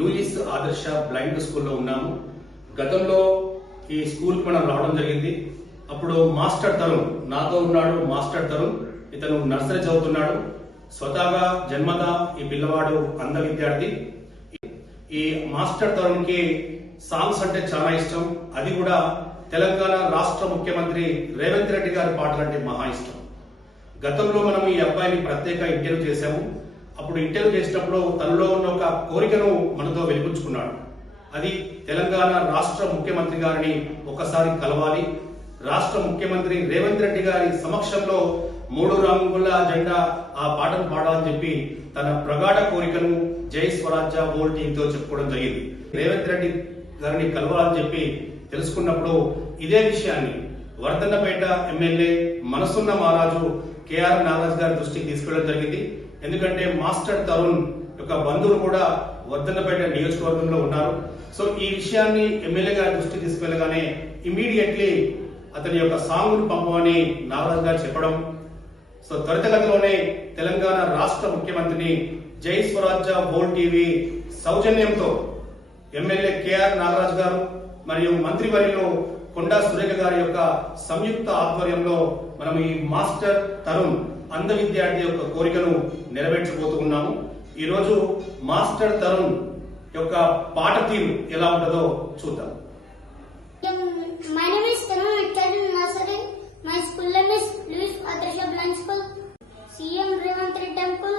Louis ఆదర్శ blind స్కూల్లో ఉన్నాము. గతంలో ఈ స్కూల్ కి మనం రావడం జరిగింది. అప్పుడు మాస్టర్ తరుణ్ నాతో ఉన్నాడు. మాస్టర్ తరుణ్ ఇతను నర్సరీ చదువుతున్నాడు. స్వతహాగా జన్మత ఈ పిల్లవాడు అంధ విద్యార్థి. ఈ మాస్టర్ తరుణ్ కి సాంగ్స్ అంటే చాలా ఇష్టం. అది కూడా తెలంగాణ రాష్ట్ర ముఖ్యమంత్రి రేవంత్ రెడ్డి గారి పాటలు అంటే మహా ఇష్టం. గతంలో మనం ఈ అబ్బాయిని ప్రత్యేక ఇంటర్వ్యూ చేశాము. అప్పుడు ఇంటర్వ్యూ చేసినప్పుడు తనలో ఉన్న ఒక కోరికను మనతో వెలిపించుకున్నాడు. అది తెలంగాణ రాష్ట్ర ముఖ్యమంత్రి గారిని ఒకసారి కలవాలి, రాష్ట్ర ముఖ్యమంత్రి రేవంత్ రెడ్డి గారి సమక్షంలో 3 రంగుల జెండా ఆ పాటను పాడాలని చెప్పి తన ప్రగాఢ కోరికను జై స్వరాజ్య బోల్ టీంతో చెప్పుకోవడం జరిగింది. రేవంత్ రెడ్డి గారిని కలవాలని చెప్పి తెలుసుకున్నప్పుడు ఇదే విషయాన్ని వర్ధన్నపేట ఎమ్మెల్యే మనసున్న మహారాజు కేఆర్ నాగరాజ్ గారి దృష్టికి తీసుకెళ్లడం జరిగింది. ఎందుకంటే మాస్టర్ తరుణ్ యొక్క బంధువులు కూడా వర్ధన్నపేట నియోజకవర్గంలో ఉన్నారు. సో ఈ విషయాన్ని ఎమ్మెల్యే గారి దృష్టికి తీసుకెళ్లగానే ఇమీడియట్లీ అతని యొక్క సాంగ్ ను పంపమని నాగరాజ్ గారు చెప్పడం, సో త్వరితగతిలోనే తెలంగాణ రాష్ట్ర ముఖ్యమంత్రిని జై స్వరాజ్య బోల్ టీవీ సౌజన్యంతో ఎమ్మెల్యే కేఆర్ నాగరాజ్ గారు మరియు మంత్రివర్యులు కొండా సురేఖ గారి యొక్క సంయుక్త ఆధ్వర్యంలో మనం ఈ మాస్టర్ తరుణ్ అంధ విద్యార్థి యొక్క కోరికను నెరవేర్చబోతూ ఉన్నాము. ఈ రోజు మాస్టర్ తరుణ్ యొక్క పాట తీరు ఎలా ఉంటుందో చూద్దాం. My name is Tarun. I study in nursery. My school name is Louis Adrsha Blind School. CM Revanth Reddy Temple.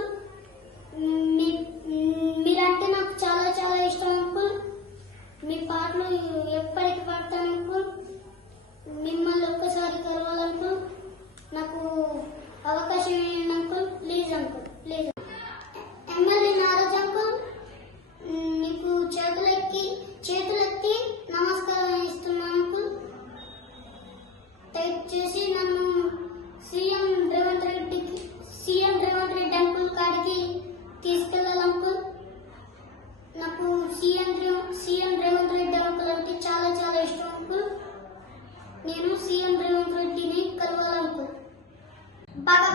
మీరంటే నాకు చాలా చాలా ఇష్టం అంకుల్. మీ పాటలు ఎప్పటికి పాడతాను అంకుల్. మిమ్మల్ని ఒక్కసారి కలవాలనుకుల్. నాకు అవకాశం ఇవ్వండి uncle. Please uncle, please. MLA నారాజ్ అంకుల్, నీకు చేతులెత్తి నమస్కారం ఇస్తున్నాను అంకుల్. దయచేసి నన్ను సీఎం రేవంత్ రెడ్డి అంకుల్ కాడికి తీసుకెళ్ళాలి అంకుల్. నాకు సీఎం రేవంత్ రెడ్డి అంకుల్ అంటే చాలా చాలా ఇష్టం అంకుల్. నేను సీఎం రేవంత్ రెడ్డిని కలవాలి అంకుల్. బాగా